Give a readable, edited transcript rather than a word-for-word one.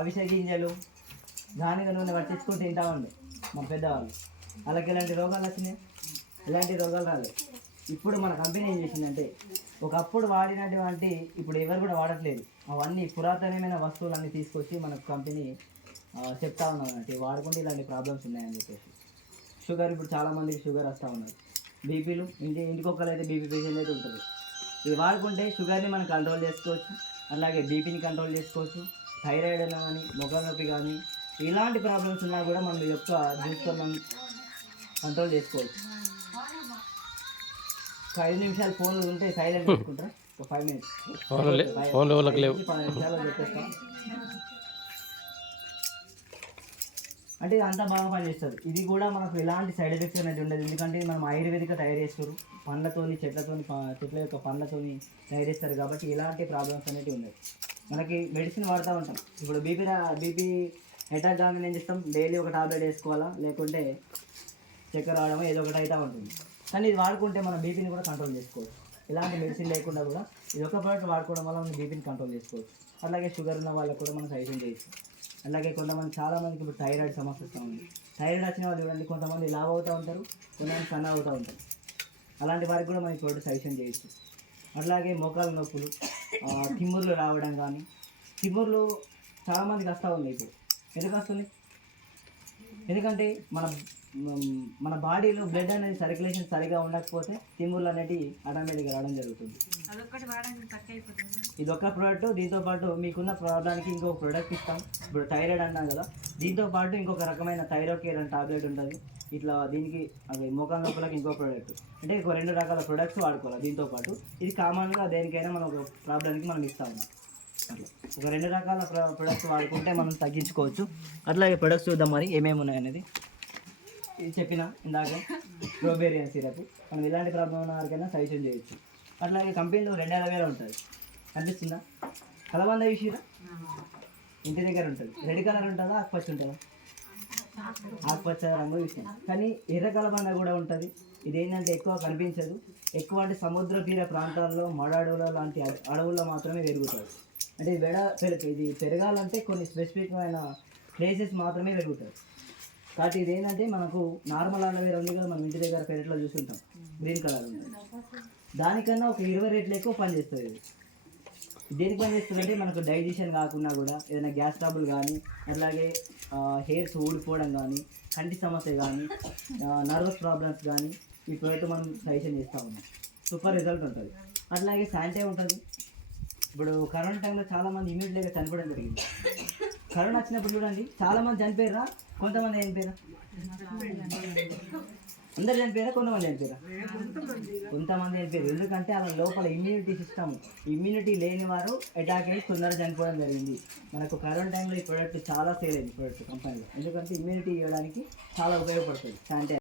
అవిసె గింజలు గానిగ నూనె పట్టించుకొని తింటా ఉండే మా పెద్దవాళ్ళు. వాళ్ళకి ఎలాంటి రోగాలు వచ్చినాయి, ఇలాంటి రోగాలు రాలేదు. ఇప్పుడు మన కంపెనీ ఏం చేసిందంటే ఒకప్పుడు వాడినటువంటి ఇప్పుడు ఎవరు కూడా వాడట్లేదు. అవన్నీ పురాతనమైన వస్తువులన్నీ తీసుకొచ్చి మనకు కంపెనీ చెప్తా ఉన్నాం అంటే వాడుకుంటే ఇలాంటి ప్రాబ్లమ్స్ ఉన్నాయని చెప్పేసి. షుగర్ ఇప్పుడు చాలామందికి షుగర్ వస్తూ ఉన్నారు, బీపీలు ఇంటికొకరు అయితే బీపీ పేషెంట్ అయితే ఉంటుంది. ఇది వాడుకుంటే షుగర్ని మనం కంట్రోల్ చేసుకోవచ్చు, అలాగే బీపీని కంట్రోల్ చేసుకోవచ్చు. థైరాయిడ్ కానీ మొఖం నొప్పి కానీ ఇలాంటి ప్రాబ్లమ్స్ ఉన్నా కూడా మనం యొక్క జ్యూస్తో మనం కంట్రోల్ చేసుకోవచ్చు. ఒక 5 నిమిషాలు ఫోన్లు ఉంటే సైలెంట్ పెట్టుకుంటారా? ఒక 5 మినిట్స్ 10 నిమిషాలు చెప్పేస్తాం అంటే ఇది అంతా బాగా పనిచేస్తుంది. ఇది కూడా మనకు ఎలాంటి సైడ్ ఎఫెక్ట్స్ అనేది ఉండదు, ఎందుకంటే మనం ఆయుర్వేదిక తయారు చేస్తారు, పండ్లతోని చెట్ల యొక్క పండ్లతోని తయారు చేస్తారు కాబట్టి ఎలాంటి ప్రాబ్లమ్స్ అనేవి ఉండదు. మనకి మెడిసిన్ వాడుతూ ఉంటాం. ఇప్పుడు బీపీ అటాక్ కాగానే ఏం చేస్తాం, డైలీ ఒక టాబ్లెట్ వేసుకోవాలా, లేకుంటే చక్కెర రావడం ఏదో ఒకటి అయితే ఉంటుంది. కానీ ఇది వాడుకుంటే మన బీపీని కూడా కంట్రోల్ చేసుకోవచ్చు. ఎలాంటి మెడిసిన్ లేకుండా కూడా ఇది ఒక ప్రోడక్ట్ వాడుకోవడం వల్ల మనం బీపీని కంట్రోల్ చేసుకోవచ్చు. అలాగే షుగర్ ఉన్న వాళ్ళకు కూడా మనం సజెషన్ చేయొచ్చు. అలాగే కొంతమంది చాలామందికి ఇప్పుడు థైరాయిడ్ సమస్య వస్తూ ఉంది. థైరాయిడ్ వచ్చిన వాళ్ళు చూడండి, కొంతమంది లావ్ అవుతూ ఉంటారు, కొంతమంది సన్న అవుతూ ఉంటారు. అలాంటి వారికి కూడా మనకి ప్రోడక్ట్ సజెషన్ చేయొచ్చు. అట్లాగే మోకాలు నొప్పులు, తిమ్ముర్లు రావడం కానీ, తిమ్ముర్లు చాలామందికి వస్తూ ఉంది. ఇప్పుడు ఎందుకు వస్తుంది, ఎందుకంటే మన బాడీలో బ్లడ్ అనేది సర్క్యులేషన్ సరిగా ఉండకపోతే తిమ్ముర్లు అనేటివి ఆటోమేటిక్గా రావడం జరుగుతుంది. ఇది ఒక్క ప్రోడక్ట్, దీంతో పాటు మీకున్న ప్రాబ్లానికి ఇంకొక ప్రోడక్ట్ ఇస్తాం. ఇప్పుడు థైరాయిడ్ అన్నాం కదా, దీంతో పాటు ఇంకొక రకమైన థైరోకేర్ అని టాబ్లెట్ ఉంటుంది. ఇట్లా దీనికి అది మోకాల నొప్పులకు ఇంకో ప్రోడక్ట్, అంటే ఇంకో 2 రకాల ప్రొడక్ట్స్ వాడుకోవాలి దీంతో పాటు. ఇది కామన్గా దేనికైనా మనం ఒక ప్రాబ్లానికి మనం ఇస్తా ఉన్నాం. అట్లా ఒక 2 రకాల ప్రొడక్ట్స్ వాడుకుంటే మనం తగ్గించుకోవచ్చు. అట్లాగే ప్రొడక్ట్స్ చూద్దాం మరి ఏమేమి ఉన్నాయనేది. ఇది చెప్పిన ఇందాక స్ట్రాబెరియన్ సిరప్, మనం ఎలాంటి ప్రాబ్లం ఉన్న వారికైనా సజెషన్ చేయొచ్చు. అట్లాగే కంపెనీలో 2 అలోవేరా ఉంటుంది, కనిపిస్తుందా? కలబంద విషయం ఇంటి దగ్గర ఉంటుంది. రెడ్ కలర్ ఉంటుందా, ఆకుపచ్చ ఉంటుందా? ఆకుపచ్చ రంగు విషయం. కానీ ఎర్ర కలబంద కూడా ఉంటుంది. ఇదేంటంటే ఎక్కువ కనిపించదు, ఎక్కువ అంటే సముద్ర తీర ప్రాంతాల్లో మడ అడవుల లాంటి అడవుల్లో మాత్రమే పెరుగుతుంది. అంటే ఇది పెరగాలంటే కొన్ని స్పెసిఫిక్ అయిన ప్లేసెస్ మాత్రమే పెరుగుతాయి. కాబట్టి ఇది ఏంటంటే మనకు నార్మల్ అలోవేరా ఉంది కదా, మనం ఇంటి దగ్గర పెరట్లో చూస్తుంటాం, గ్రీన్ కలర్ ఉంటుంది. దానికన్నా ఒక 20 రెట్లు ఎక్కువ పనిచేస్తుంది. ఇది దేనికి పనిచేస్తుంది అంటే మనకు డైజెషన్ కాకుండా కూడా ఏదైనా గ్యాస్ ట్రబుల్ కానీ, అట్లాగే హెయిర్స్ ఊడిపోవడం కానీ, కంటి సమస్య కానీ, నర్వస్ ప్రాబ్లమ్స్ కానీ ఈ ప్రోడక్ట్ మనం సజెషన్ చేస్తూ ఉన్నాం. సూపర్ రిజల్ట్ ఉంటుంది. అట్లాగే శాంటే ఉంటుంది. ఇప్పుడు కరోనా టైంలో చాలామంది ఇమీడియట్గా చనిపోవడం జరిగింది. కరోనా వచ్చినప్పుడు చూడండి చాలామంది చనిపోయారా, కొంతమంది చనిపోయారా? అందరు చనిపోయారా, కొంతమంది చనిపోయారా? కొంతమంది చనిపోయారు. ఎందుకంటే అలా లోపల ఇమ్యూనిటీ లేని వారు అటాక్ అయ్యి తొందరగా చనిపోవడం జరిగింది. మనకు కరోనా టైంలో ఈ ప్రోడక్ట్ చాలా సేల్ అయింది ప్రోడక్ట్ కంపెనీలో, ఎందుకంటే ఇమ్యూనిటీ ఇవ్వడానికి చాలా ఉపయోగపడుతుంది శానిటైజర్.